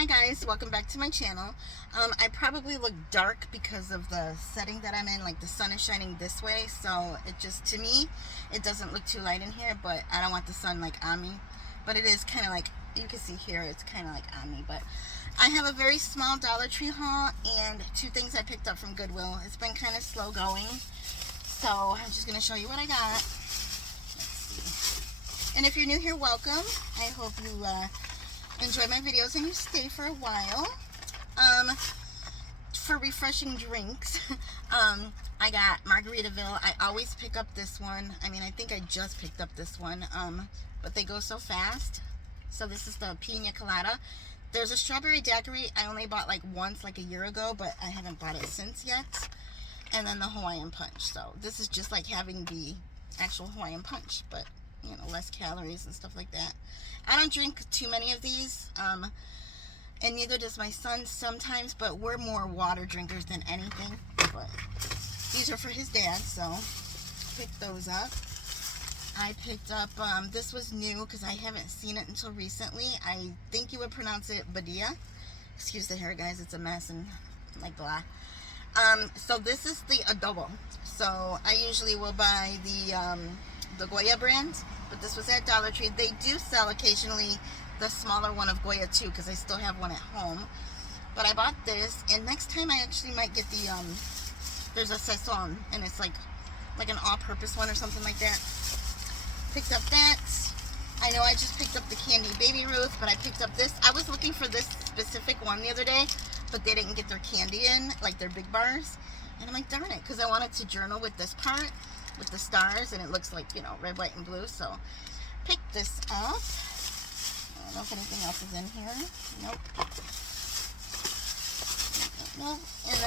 Hi guys, welcome back to my channel. I probably look dark because of the setting that I'm in, like the sun is shining this way, so it just, to me, it doesn't look too light in here, but I don't want the sun like on me. But it is kind of like, you can see here, it's kind of like on me. But I have a very small Dollar Tree haul and two things I picked up from Goodwill. It's been kind of slow going, so I'm just going to show you what I got. Let's see. And if you're new here, welcome. I hope you enjoy my videos and you stay for a while. For refreshing drinks, I got Margaritaville. I always pick up this one. I mean, I think I just picked up this one, but they go so fast. So this is the Pina Colada. There's a strawberry daiquiri I only bought like once, like a year ago, but I haven't bought it since yet. And then the Hawaiian Punch. So this is just like having the actual Hawaiian Punch, but you know, less calories and stuff like that. I don't drink too many of these, and neither does my son sometimes, but we're more water drinkers than anything. But these are for his dad, so pick those up. I picked up, this was new because I haven't seen it until recently. I think you would pronounce it Badia. Excuse the hair, guys, it's a mess and like blah. So this is the Adobo. So I usually will buy the Goya brand, but this was at Dollar Tree. They do sell occasionally the smaller one of Goya too, because I still have one at home. But I bought this, and next time I actually might get the there's a Saison, and it's like an all-purpose one or something like that. Picked up that. I know I just picked up the Candy Baby Ruth, but I picked up this. I was looking for this specific one the other day, but they didn't get their candy in, like their big bars. And I'm like, darn it, because I wanted to journal with this part, with the stars, and it looks like, you know, red, white, and blue. So pick this up. I don't know if anything else is in here. Nope. Nope. And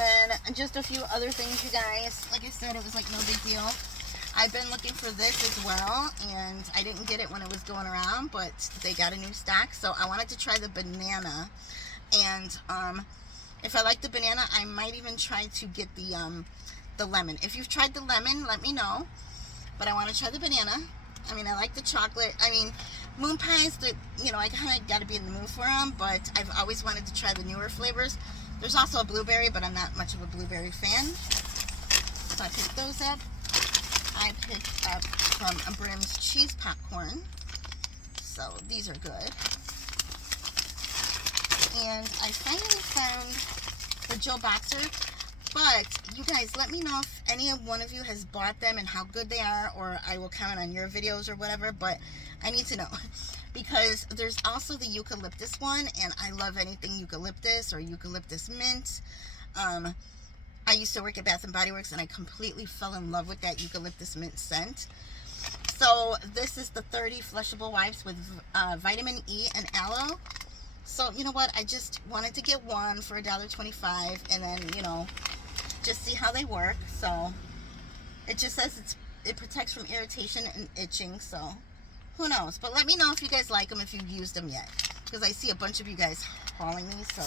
then just a few other things, you guys. Like I said, it was like no big deal. I've been looking for this as well, and I didn't get it when it was going around, but they got a new stock, so I wanted to try the banana. And if I like the banana, I might even try to get the lemon. If you've tried the lemon, let me know. But I want to try the banana. I mean, I like the chocolate. I mean, moon pies, you know, I kind of got to be in the mood for them, but I've always wanted to try the newer flavors. There's also a blueberry, but I'm not much of a blueberry fan. So I picked those up. I picked up some Brim's cheese popcorn. So these are good. And I finally found the Joe Boxer. But you guys, let me know if any one of you has bought them and how good they are, or I will comment on your videos or whatever, but I need to know. Because there's also the eucalyptus one, and I love anything eucalyptus or eucalyptus mint. I used to work at Bath & Body Works, and I completely fell in love with that eucalyptus mint scent. So this is the 30 flushable wipes with vitamin E and aloe. So you know what? I just wanted to get one for $1.25, and then, you know, just see how they work. So it just says it protects from irritation and itching. So who knows? But let me know if you guys like them, if you've used them yet, because I see a bunch of you guys hauling these, so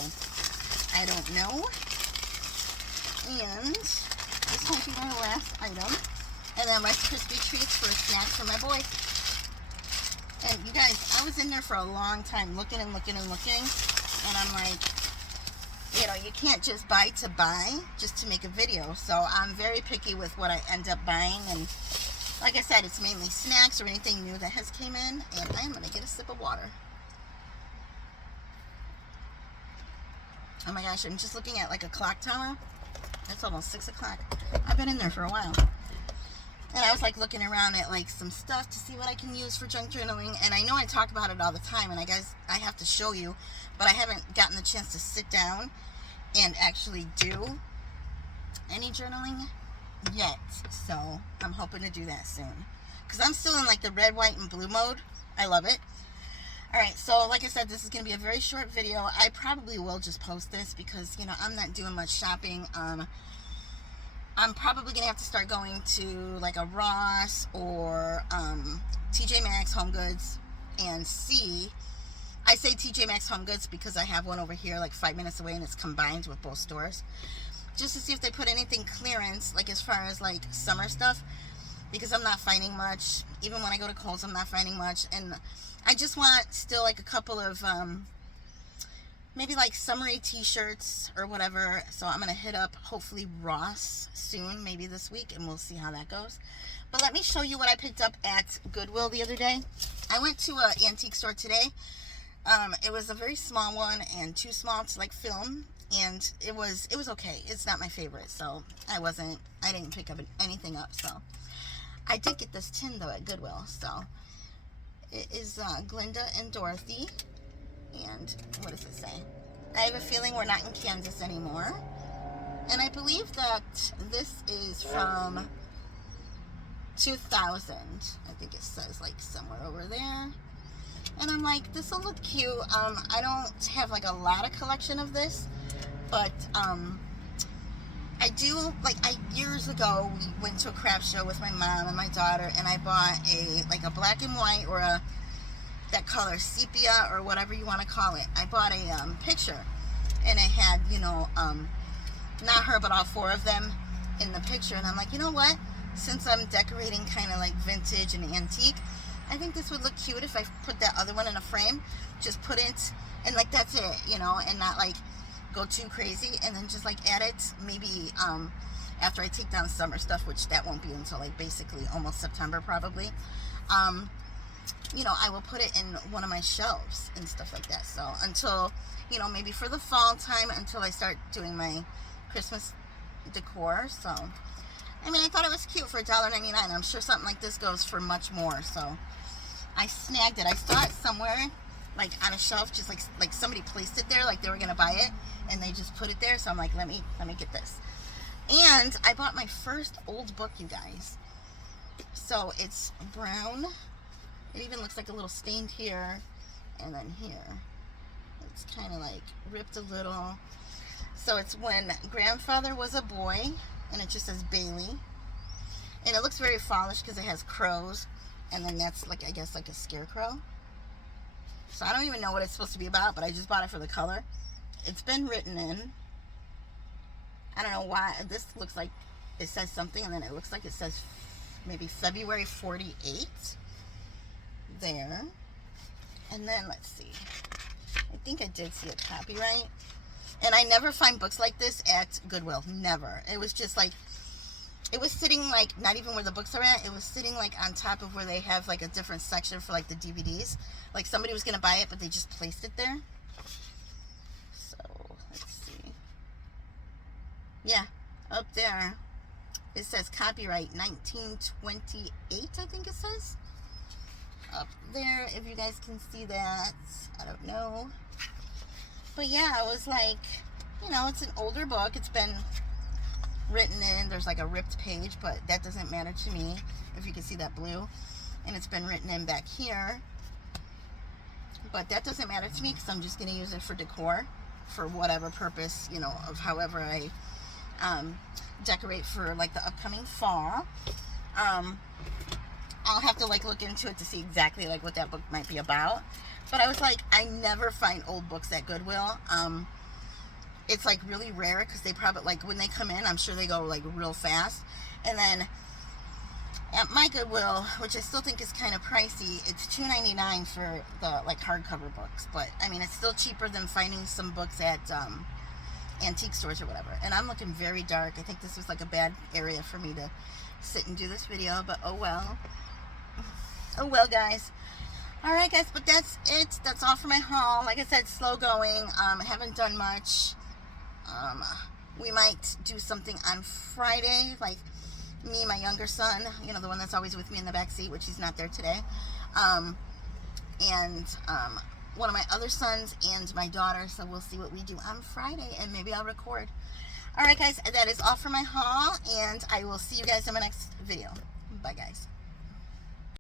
I don't know. And this might be my last item. And then Rice Krispie treats for a snack for my boy. And you guys, I was in there for a long time looking and looking and looking. And I'm like, you know, you can't just buy to buy just to make a video. So I'm very picky with what I end up buying. And like I said, it's mainly snacks or anything new that has came in. And I'm going to get a sip of water. Oh my gosh, I'm just looking at like a clock tower. It's almost 6 o'clock. I've been in there for a while. And I was like looking around at like some stuff to see what I can use for junk journaling. And I know I talk about it all the time, and I have to show you, but I haven't gotten the chance to sit down and actually do any journaling yet. So I'm hoping to do that soon, because I'm still in like the red, white, and blue mode. I love it. Alright, so like I said, this is going to be a very short video. I probably will just post this because, you know, I'm not doing much shopping. I'm probably going to have to start going to like a Ross or TJ Maxx, Home Goods, and see. I say TJ Maxx, Home Goods because I have one over here like 5 minutes away, and it's combined with both stores. Just to see if they put anything clearance, like as far as like summer stuff, because I'm not finding much. Even when I go to Kohl's, I'm not finding much. And I just want still like a couple of maybe like summery t-shirts or whatever. So I'm gonna hit up hopefully Ross soon, maybe this week, and we'll see how that goes. But let me show you what I picked up at Goodwill the other day. I went to an antique store today. It was a very small one and too small to like film, and it was okay. It's not my favorite, so I didn't pick up anything up. So I did get this tin though at Goodwill. So it is Glinda and Dorothy. And what does it say? I have a feeling we're not in Kansas anymore. And I believe that this is from 2000. I think it says like somewhere over there. And I'm like, this will look cute. I don't have like a lot of collection of this, but I do, like, years ago we went to a craft show with my mom and my daughter, and I bought a black and white, or that color sepia, or whatever you want to call it. I bought a picture, and it had, you know, not her but all four of them in the picture. And I'm like, you know what, since I'm decorating kind of like vintage and antique, I think this would look cute if I put that other one in a frame. Just put it, and like that's it, you know, and not like go too crazy, and then just like add it maybe after I take down summer stuff, which that won't be until like basically almost September probably. You know, I will put it in one of my shelves and stuff like that. So until, you know, maybe for the fall time, until I start doing my Christmas decor. So I mean, I thought it was cute for $1.99. I'm sure something like this goes for much more. So I snagged it. I saw it somewhere like on a shelf, just like somebody placed it there, like they were gonna buy it, and they just put it there. So I'm like, let me get this. And I bought my first old book, you guys. So it's brown. It even looks like a little stained here, and then here it's kind of like ripped a little. So it's When Grandfather Was a Boy, and it just says Bailey, and it looks very fallish because it has crows, and then that's like, I guess, like a scarecrow. So I don't even know what it's supposed to be about, but I just bought it for the color. It's been written in. I don't know why this looks like it says something, and then it looks like it says maybe February 48 there. And then let's see, I think I did see a copyright. And I never find books like this at Goodwill, never. It was just like, it was sitting like not even where the books are at. It was sitting like on top of where they have like a different section for like the DVDs. Like somebody was gonna buy it, but they just placed it there. So let's see. Yeah, up there it says copyright 1928, I think it says. Up there, if you guys can see that. I don't know. But yeah, I was like, you know, it's an older book. It's been written in. There's like a ripped page, but that doesn't matter to me, if you can see that blue. And it's been written in back here. But that doesn't matter to me because I'm just going to use it for decor, for whatever purpose, you know, of however I decorate for like the upcoming fall. I'll have to like look into it to see exactly like what that book might be about. But I was like, I never find old books at Goodwill. It's like really rare because they probably, like when they come in, I'm sure they go like real fast. And then at my Goodwill, which I still think is kind of pricey, it's $2.99 for the like hardcover books. But I mean, it's still cheaper than finding some books at antique stores or whatever. And I'm looking very dark. I think this was like a bad area for me to sit and do this video, but oh well. Oh well, guys. Alright guys, but that's it. That's all for my haul. Like I said, slow going. I haven't done much. We might do something on Friday, like me, my younger son, you know, the one that's always with me in the back seat, which he's not there today. And one of my other sons and my daughter. So we'll see what we do on Friday, and maybe I'll record. Alright guys, that is all for my haul, and I will see you guys in my next video. Bye guys.